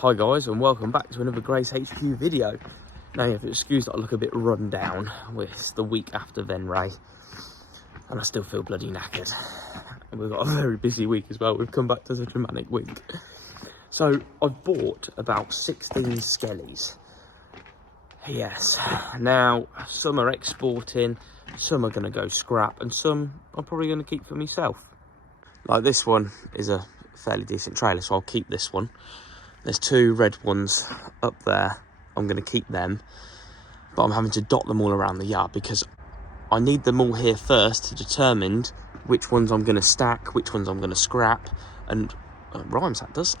Hi guys, and welcome back to another GraysHQ video. Now you have to excuse that I look a bit run down. It's the week after Venray and I still feel bloody knackered. And we've got a very busy week as well. We've come back to such a manic week. So I've bought about 16 skellies. Yes. Now some are exporting, some are going to go scrap, and some I'm probably going to keep for myself. Like this one is a fairly decent trailer, so I'll keep this one. There's two red ones up there. I'm going to keep them, but I'm having to dot them all around the yard because I need them all here first to determine which ones I'm going to stack, which ones I'm going to scrap, and rhymes that does.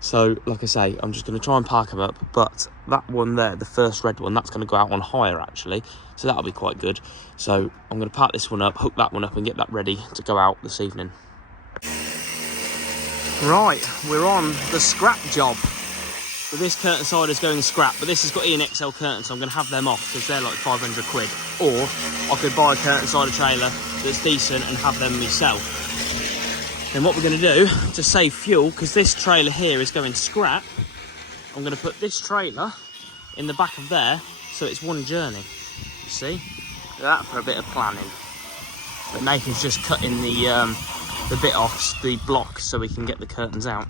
So like I say, I'm just going to try and park them up, but that one there, the first red one, that's going to go out on hire actually, so that'll be quite good. So I'm going to park this one up, hook that one up, and get that ready to go out this evening. Right, we're on the scrap job. So this curtain side is going scrap, but this has got EXL curtains, so I'm going to have them off because they're like 500 quid. Or I could buy a curtain side trailer that's decent and have them myself. Then what we're going to do to save fuel, because this trailer here is going scrap, I'm going to put this trailer in the back of there so it's one journey. You see? That for a bit of planning. But Nathan's just cutting the bit off, the block, so we can get the curtains out.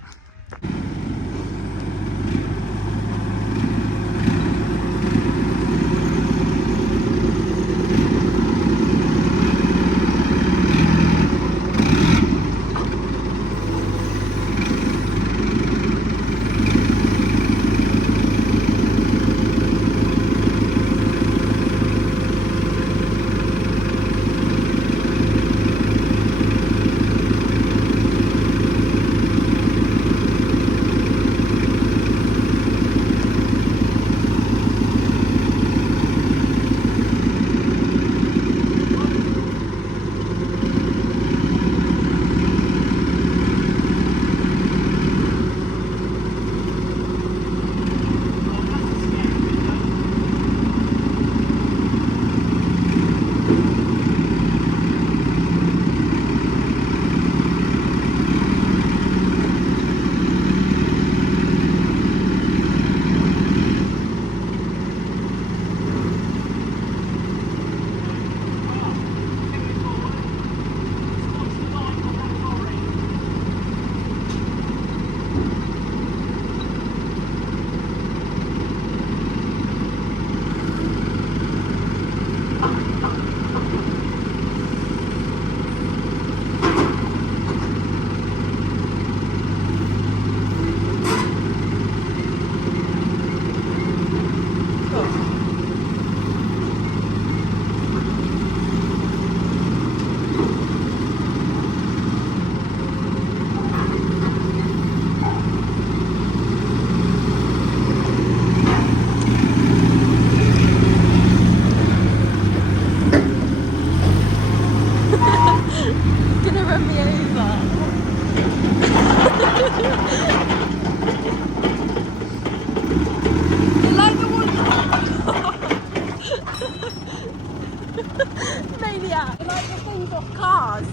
Maniac! Like the things off cars.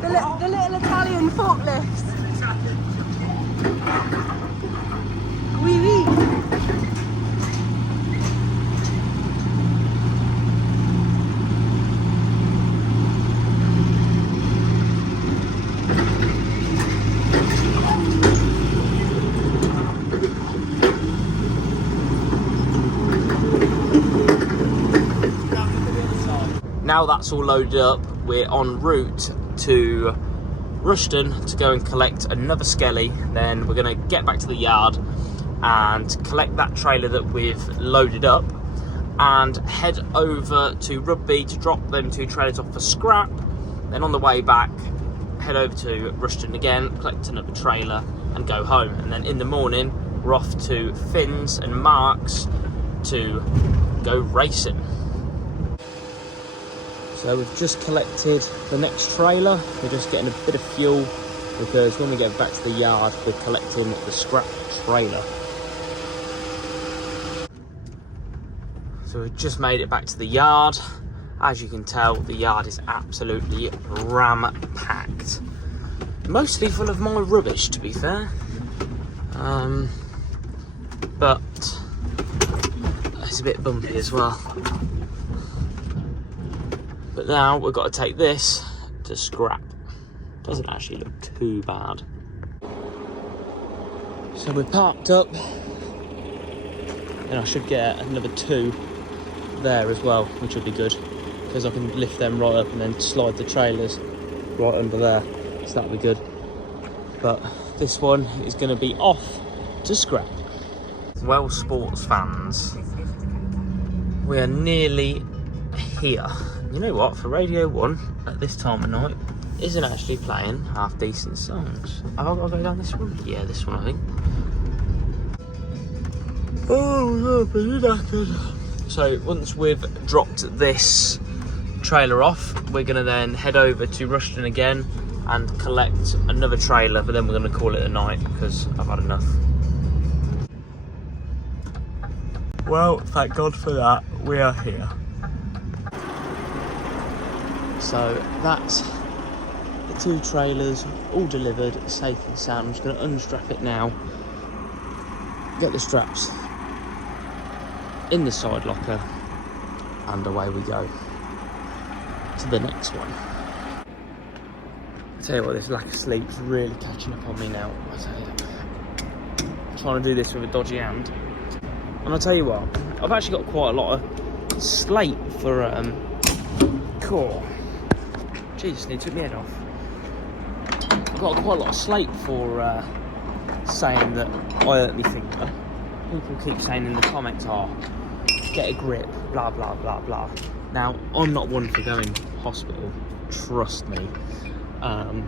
The little Italian forklifts. Oui, oui. Now that's all loaded up, we're en route to Rushden to go and collect another skelly. Then we're going to get back to the yard and collect that trailer that we've loaded up and head over to Rugby to drop them two trailers off for scrap. Then on the way back, head over to Rushden again, collect another trailer and go home. And then in the morning, we're off to Finn's and Mark's to go racing. So we've just collected the next trailer. We're just getting a bit of fuel because when we get back to the yard, we're collecting the scrap trailer. So we've just made it back to the yard. As you can tell, the yard is absolutely ram-packed. Mostly full of my rubbish, to be fair. But it's a bit bumpy as well. But now we've got to take this to scrap. Doesn't actually look too bad. So we're parked up, and I should get another 2 there as well, which would be good, because I can lift them right up and then slide the trailers right under there, so that'll be good. But this one is going to be off to scrap. Well, sports fans, we are nearly here. You know what, for Radio 1 at this time of night isn't actually playing half decent songs. I'll go down this one? Yeah, this one I think. Oh, so once we've dropped this trailer off, we're going to then head over to Rushden again and collect another trailer, but then we're going to call it a night because I've had enough. Well, thank God for that, we are here. So that's the 2 trailers all delivered, safe and sound. I'm just going to unstrap it now, get the straps in the side locker, and away we go to the next one. I tell you what, this lack of sleep's really catching up on me now. I tell you, I'm trying to do this with a dodgy hand, and I'll tell you what, I've actually got quite a lot of slate for core. Jesus, they took my head off. I've got quite a lot of slate for saying that I hurt my finger. People keep saying in the comments, "Oh, get a grip, blah blah blah blah." Now, I'm not one for going to hospital, trust me. I'm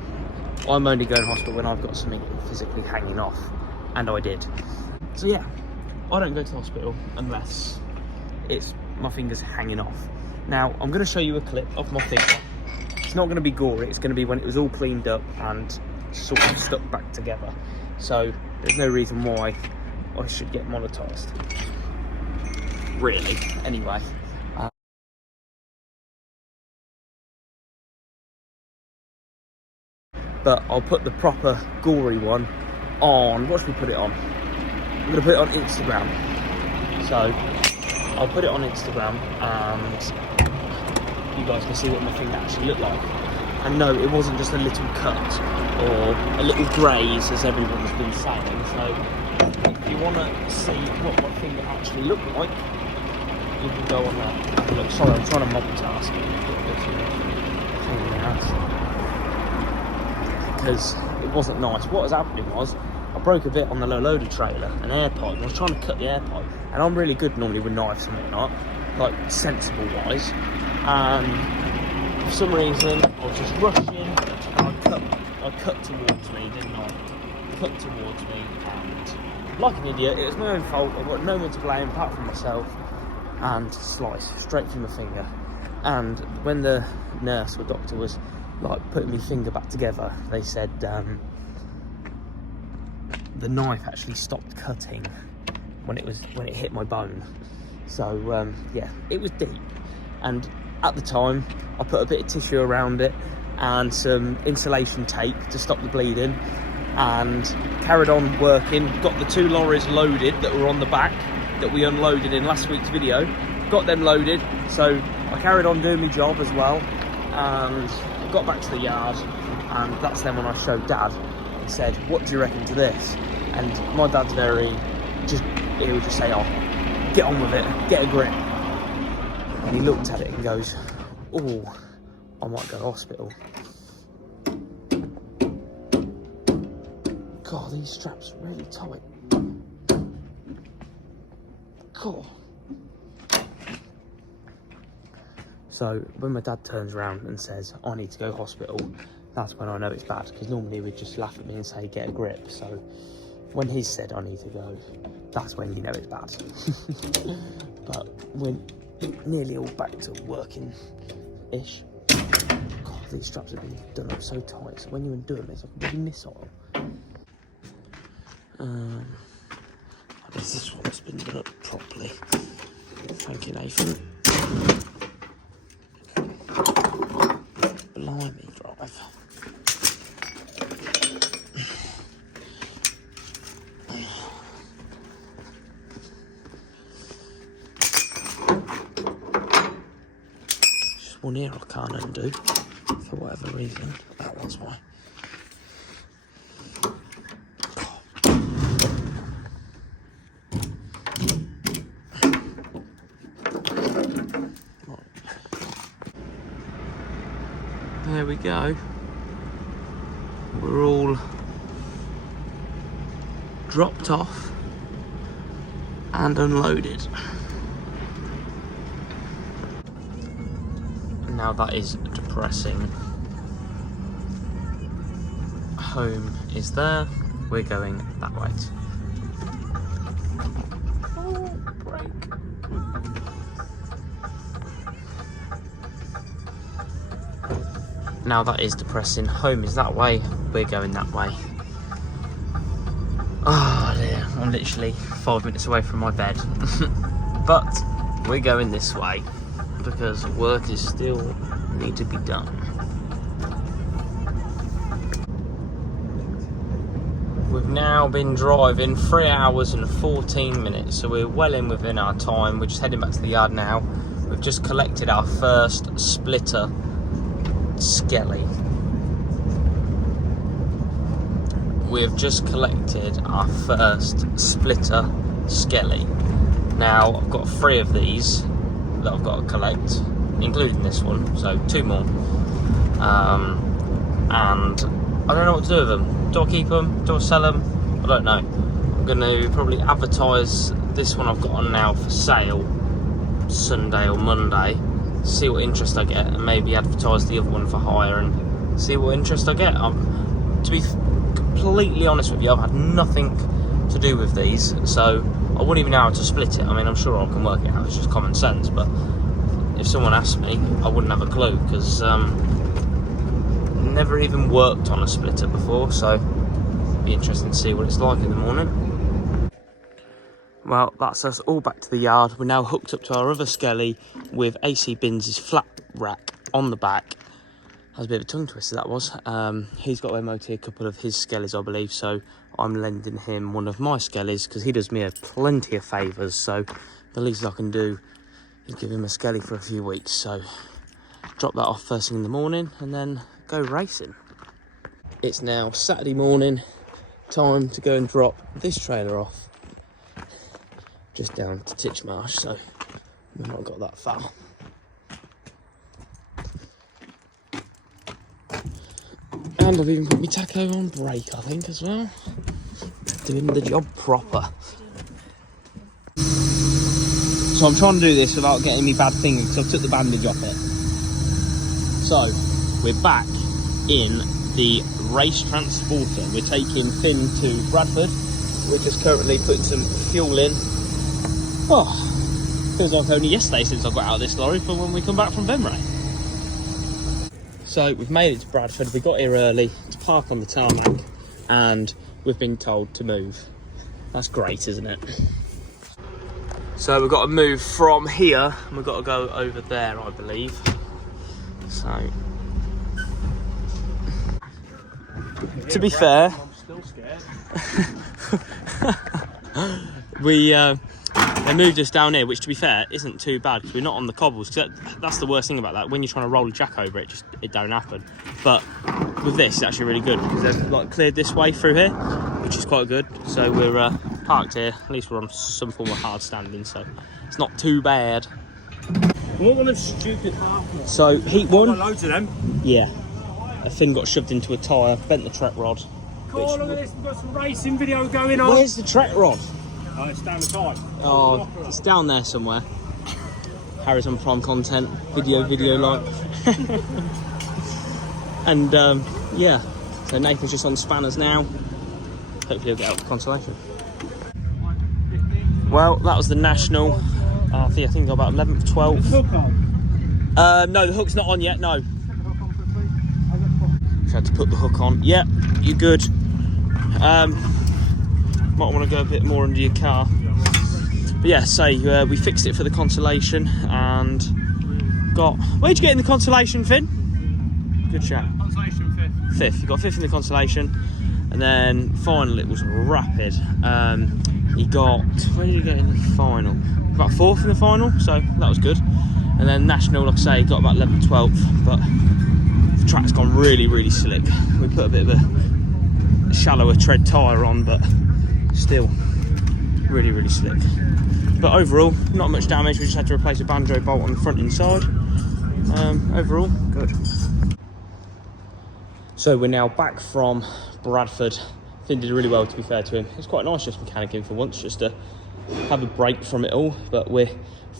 only going to hospital when I've got something physically hanging off, and I did. So yeah, I don't go to hospital unless it's my finger's hanging off. Now, I'm going to show you a clip of my finger. It's not going to be gory, it's going to be when it was all cleaned up and sort of stuck back together. So there's no reason why I should get monetised, really, anyway. But I'll put the proper gory one on, what should we put it on? I'm going to put it on Instagram. So I'll put it on Instagram and you guys can see what my finger actually looked like. And no, it wasn't just a little cut or a little graze as everyone's been saying. So if you want to see what my finger actually looked like, you can go on there. Look, sorry, I'm trying to multitask. Because it wasn't nice. What was happening was, I broke a bit on the low loader trailer, an air pipe. I was trying to cut the air pipe, and I'm really good normally with knives and whatnot, like sensible wise. And for some reason, I was just rushing, and I cut towards me, didn't I? Cut towards me, and like an idiot, it was my own fault. I've got no one to blame apart from myself, and slice straight through my finger. And when the nurse or doctor was like putting my finger back together, they said the knife actually stopped cutting when it hit my bone. So yeah, it was deep, and at the time I put a bit of tissue around it and some insulation tape to stop the bleeding, and carried on working. Got the 2 lorries loaded that were on the back that we unloaded in last week's video, got them loaded, so I carried on doing my job as well, and got back to the yard, and that's then when I showed Dad and said, "What do you reckon to this?" And my dad's he would just say, "Oh, get on with it, get a grip." And he looked at it and goes, "Oh, I might go to hospital." God, these straps are really tight. God. So when my dad turns around and says, "I need to go to hospital," that's when I know it's bad, because normally he would just laugh at me and say, "Get a grip." So when he said I need to go, that's when you know it's bad. But we're nearly all back to working-ish. God, these straps have been done up so tight, so when you undo them, it's like a bloody missile. This one's been done up properly. Thank you, Nathan. Blimey, drive. one here I can't undo for whatever reason. Oh, that's why. There we go. We're all dropped off and unloaded. Now that is depressing. Home is there. We're going that way. Oh, brake. Now that is depressing. Home is that way. We're going that way. Oh dear, I'm literally 5 minutes away from my bed. But we're going this way because work is still need to be done. We've now been driving 3 hours and 14 minutes, so we're well in within our time. We're just heading back to the yard now. We've just collected our first splitter skelly. We've just collected our first splitter skelly. Now I've got 3 of these that I've got to collect, including this one, so 2 more. And I don't know what to do with them. Do I keep them? Do I sell them? I don't know. I'm going to probably advertise this one I've got on now for sale Sunday or Monday, see what interest I get, and maybe advertise the other one for hire and see what interest I get. To be completely honest with you, I've had nothing to do with these, so I wouldn't even know how to split it. I mean, I'm sure I can work it out, it's just common sense, but if someone asked me, I wouldn't have a clue, because never even worked on a splitter before, so it'd be interesting to see what it's like in the morning. Well, that's us all back to the yard. We're now hooked up to our other skelly with AC Bins' flat rack on the back. That was a bit of a tongue twister, that was. He's got to MOT a couple of his skellies, I believe, so I'm lending him one of my skellies because he does me plenty of favours, so the least I can do is give him a skelly for a few weeks. So drop that off first thing in the morning and then go racing. It's now Saturday morning, time to go and drop this trailer off just down to Titchmarsh, so we've not got that far. And I've even put my taco on brake, I think, as well. Doing the job proper. So I'm trying to do this without getting me bad finger because I've took the bandage off it. So we're back in the race transporter. We're taking Finn to Bradford. We're just currently putting some fuel in. Oh, feels like only yesterday since I got out of this lorry for when we come back from Venray. So we've made it to Bradford. We got here early to park on the tarmac and we've been told to move. That's great, isn't it? So we've got to move from here and we've got to go over there, I believe. So, to be fair, I'm still scared. They moved us down here, which to be fair isn't too bad because we're not on the cobbles. That's the worst thing about that. When you're trying to roll a jack over it, it don't happen. But with this, it's actually really good because they've like cleared this way through here, which is quite good. So we're parked here. At least we're on some form of hard standing, so it's not too bad. What one of stupid half? So heat one. Got loads of them. Yeah. A Finn got shoved into a tyre, bent the track rod. Cool, look at this, we've got some racing video going on. Where's the track rod? Oh, it's down the side. Oh, it's down there somewhere. Harry's on prime content, video like. And yeah, so Nathan's just on spanners now. Hopefully he'll get out for consolation. Well, that was the national. I think I got about 11th, 12th. Is the hook on? No, the hook's not on yet, no. Had to put the hook on. Yep, you're good. Might want to go a bit more under your car. But yeah, so we fixed it for the consolation and got... Where'd you get in the consolation, Finn? Good chat. Consolation 5th. 5th. You got 5th in the consolation. And then final, it was rapid. He got... Where did he get in the final? About 4th in the final, so that was good. And And then national, like I say, got about 11th, 12th, but the track's gone really, really slick. We put a bit of a shallower tread tyre on, but still really, really slick. But overall, not much damage. We just had to replace a banjo bolt on the front inside. Overall, good. So we're now back from Bradford. Finn did really well, to be fair to him. It's quite nice just mechanicking for once, just to have a break from it all. But we're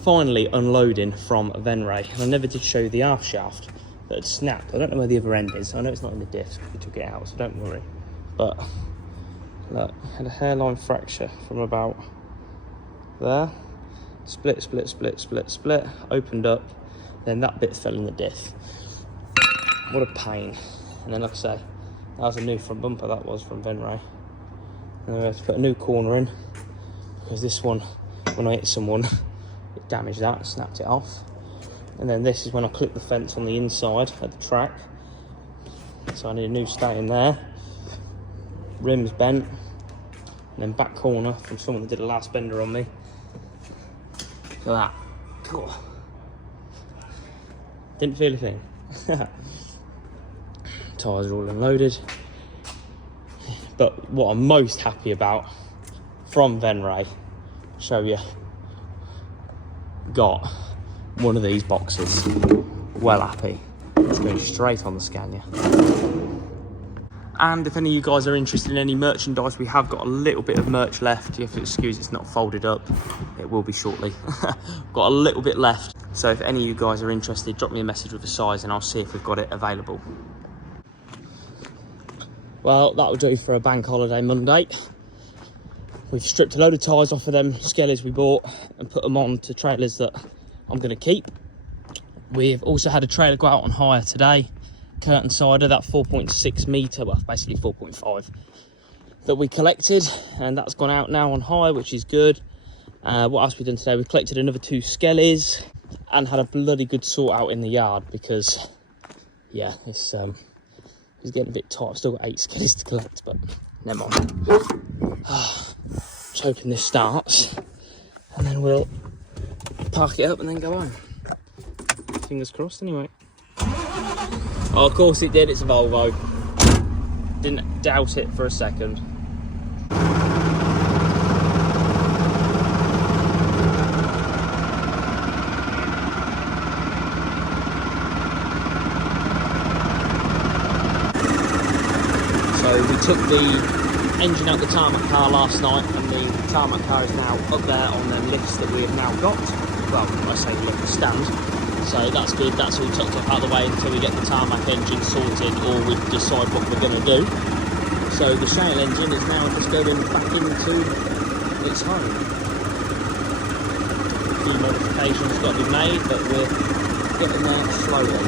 finally unloading from Venray, and I never did show you the aft shaft that had snapped. I don't know where the other end is. I know it's not in the diff, we took it out, so don't worry. But look, had a hairline fracture from about there. Split, split, split, split, split. Opened up, then that bit fell in the diff. What a pain. And then, like I say, that was a new front bumper, that was from Venray. And we had to put a new corner in because this one, when I hit someone, it damaged that, snapped it off. And then this is when I clipped the fence on the inside at the track. So I need a new stay in there. Rims bent. And then back corner from someone that did a last bender on me. So that. Cool. Didn't feel a thing. Tyres are all unloaded. But what I'm most happy about from Venray, show you, got one of these boxes. Well happy. It's going straight on the Scania. And if any of you guys are interested in any merchandise, we have got a little bit of merch left. You have to excuse it's not folded up. It will be shortly. Got a little bit left. So if any of you guys are interested, drop me a message with a size and I'll see if we've got it available. Well, that'll do for a bank holiday Monday. We've stripped a load of tyres off of them skellies we bought and put them on to trailers that I'm going to keep. We've also had a trailer go out on hire today. Curtain cider, that 4.6 metre, well basically 4.5, that we collected, and that's gone out now on hire, which is good. What else have we done today? We collected another 2 skellies and had a bloody good sort out in the yard because, yeah, it's getting a bit tight. I've still got 8 skellies to collect, but never mind. Just hoping this starts, and then we'll park it up and then go home. Fingers crossed, anyway. Oh, of course it did, it's a Volvo. Didn't doubt it for a second. So we took the engine out the tarmac car last night, and the tarmac car is now up there on the lifts that we have now got. Well, I say lift, stand. So that's good, that's all tucked up out of the way until we get the tarmac engine sorted or we decide what we're going to do. So the shale engine is now just going back into its home. A few modifications got to be made, but we're getting there slowly.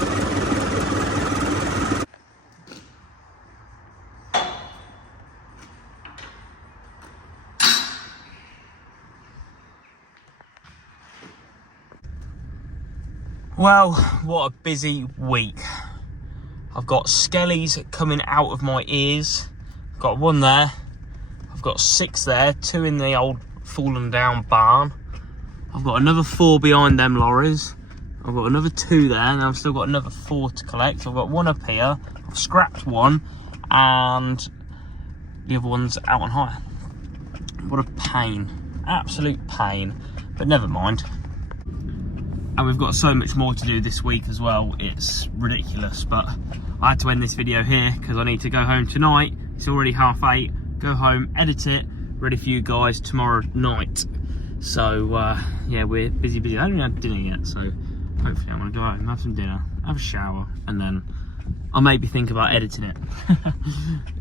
Well, what a busy week. I've got skellies coming out of my ears. I've got 1 there. I've got 6 there, 2 in the old fallen down barn. I've got another 4 behind them lorries. I've got another 2 there, and I've still got another 4 to collect. I've got 1 up here. I've scrapped 1, and the other one's out on hire. What a pain. Absolute pain. But never mind. And we've got so much more to do this week as well, it's ridiculous, but I had to end this video here because I need to go home tonight. It's already 8:30, go home, edit it, ready for you guys tomorrow night. So yeah, we're busy. I haven't had dinner yet, so hopefully I'm gonna go home, have some dinner, have a shower, and then I'll maybe think about editing it.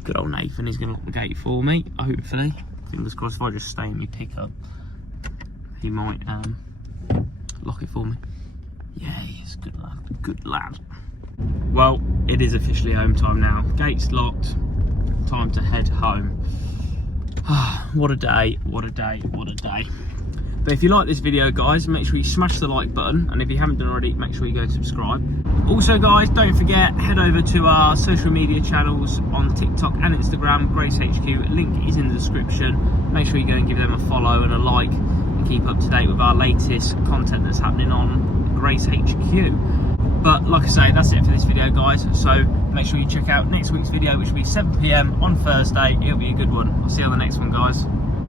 Good old Nathan is gonna lock the gate for me, hopefully. Fingers crossed. If I just stay in my pickup, he might lock it for me. Yeah, he's a good lad, good lad. Well, it is officially home time now. Gate's locked, time to head home. What a day, what a day, what a day. But if you like this video, guys, make sure you smash the like button, and if you haven't done already, make sure you go and subscribe. Also, guys, don't forget, head over to our social media channels on TikTok and Instagram, GraysHQ, link is in the description. Make sure you go and give them a follow and a like. and keep up to date with our latest content that's happening on GraysHQ. But like I say, that's it for this video, guys. So make sure you check out next week's video, which will be 7 PM on Thursday. It'll be a good one. I'll see you on the next one, guys.